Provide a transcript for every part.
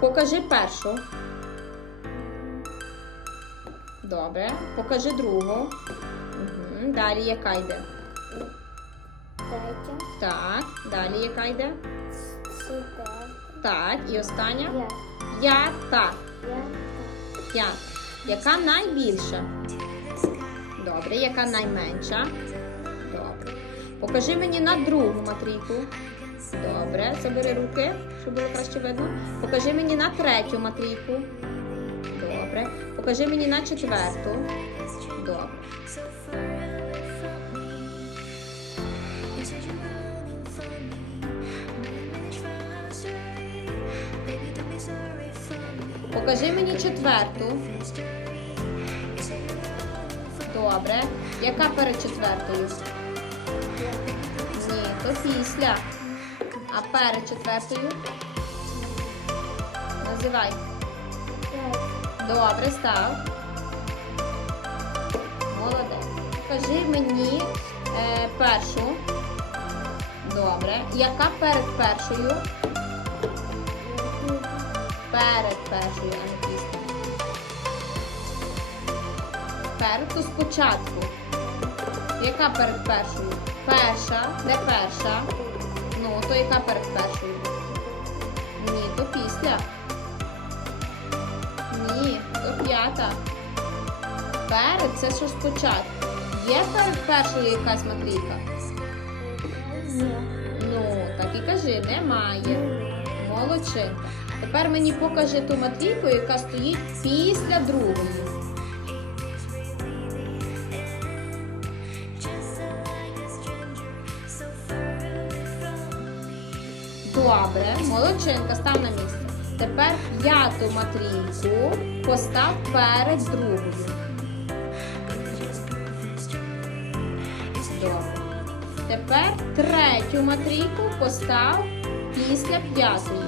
Покажи першу. Добре. Покажи другу. Угу. Далі яка йде? Третя. Так. Далі яка йде? Четверта. Так. І остання? Я. П'ята. Я. П'ята. Яка найбільша? Добре. Яка найменша? Добре. Покажи мені на другу матрійку. Добре. Забери руки, щоб було краще видно. Покажи мені на третю матрійку. Добре. Покажи мені на четверту. Добре. Покажи мені четверту. Добре. Яка перед четвертою? Ні, то після. А перед четвертою? Називай. Добре, став. Молодець. Покажи мені е, першу. Добре. Яка перед першою? Перед першою, а не після. Перед то спочатку. Яка перед першою? Перша. Де перша? То яка перед першою? Ні, то після. Ні, то п'ята. Перед це що спочатку. Є перед першою якась матрійка? Ну, так і кажи, немає. Молодчинка. Тепер мені покажи ту матрійку, яка стоїть після другої. Добре, молодчинка, став на місце. Тепер п'яту матрійку постав перед другою. Добре. Тепер третю матрійку постав після п'ятої.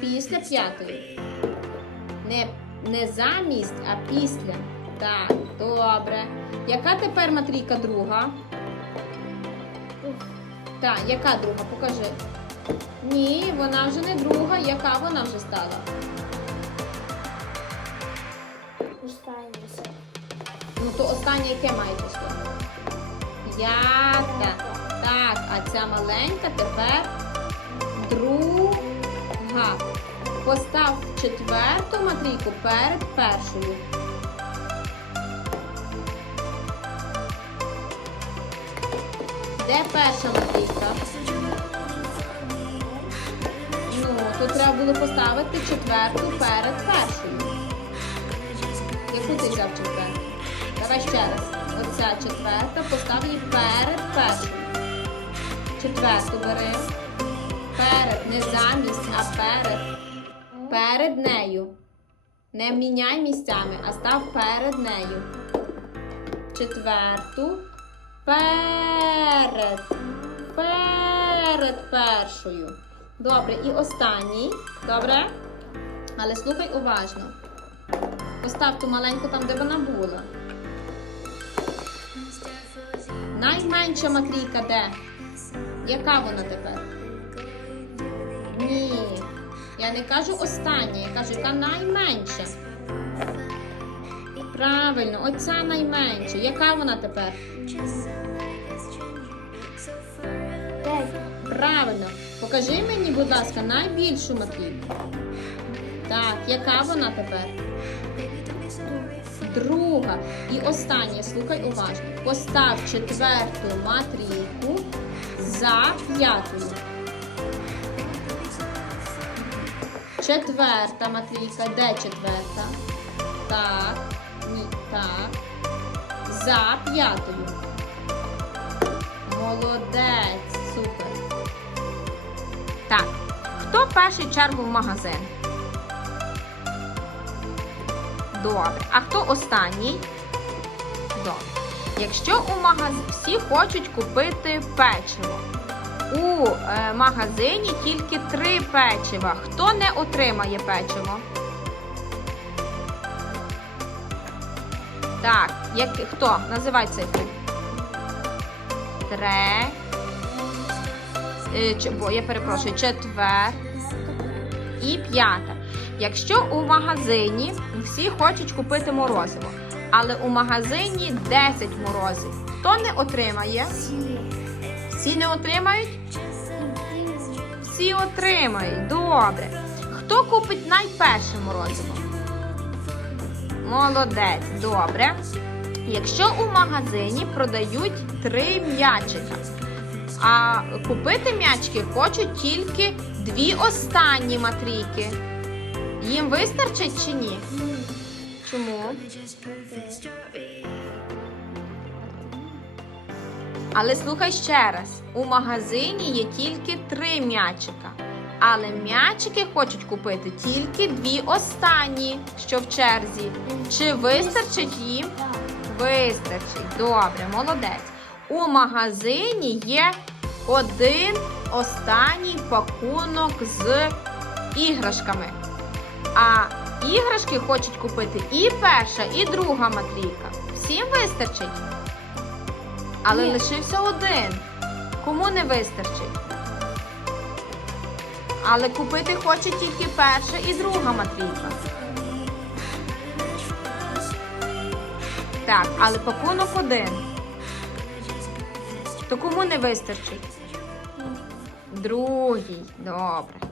Після п'ятої. Не, не замість, а після. Так, добре. Яка тепер матрійка друга? Так, яка друга? Покажи. Ні, вона вже не друга. Яка вона вже стала? Останнє. Ну то останнє яке має число? П'ята. Так, а ця маленька тепер друга. Постав четверту матрійку перед першою. Де перша матрійка? Ну, то треба було поставити четверту перед першою. Яку ти взяв четверту? Давай ще раз. Оця четверта постав її перед першою. Четверту бери. Перед, не замість, а перед. Перед нею. Не міняй місцями, а став перед нею. Четверту. Перед. Перед першою. Добре, і останній. Добре? Але слухай уважно. Постав ту маленьку там, де вона була. Найменша матрійка де? Яка вона тепер? Ні. Я не кажу остання, я кажу, яка найменша. Правильно, оця найменша. Яка вона тепер? Правильно. Покажи мені, будь ласка, найбільшу матрійку. Так, яка вона тепер? Друга. І остання, слухай уважно. Постав четверту матрійку за п'ятою. Четверта матрійка. Де четверта? Так. Ні, так. За п'ятою. Молодець. Супер. Так. Хто перший чергу в магазин? Добре. А хто останній? Добре. Якщо у магазині всі хочуть купити печиво, у е, магазині тільки три печива. Хто не отримає печиво? Так, як, хто? Називай цифри. Тре. Е, бо, я перепрошую, четвер. і п'ята. Якщо у магазині всі хочуть купити морозиво, але у магазині 10 морозив, хто не отримає? Всі не отримають? Всі отримають. Добре. Хто купить найперше морозиво? Молодець, добре. Якщо у магазині продають три м'ячика, а купити м'ячки хочуть тільки дві останні матрійки. Їм вистачить чи ні? Чому? Але слухай ще раз: у магазині є тільки три м'ячика. Але м'ячики хочуть купити тільки дві останні, що в черзі. Чи вистачить їм? Вистачить. Добре, молодець. У магазині є один останній пакунок з іграшками. А іграшки хочуть купити і перша, і друга матрійка. Всім вистачить. Але Ні. лишився один. Кому не вистачить? Але купити хоче тільки перша і друга матрійка. Так, але пакунок один. То кому не вистачить? Другий. Добре.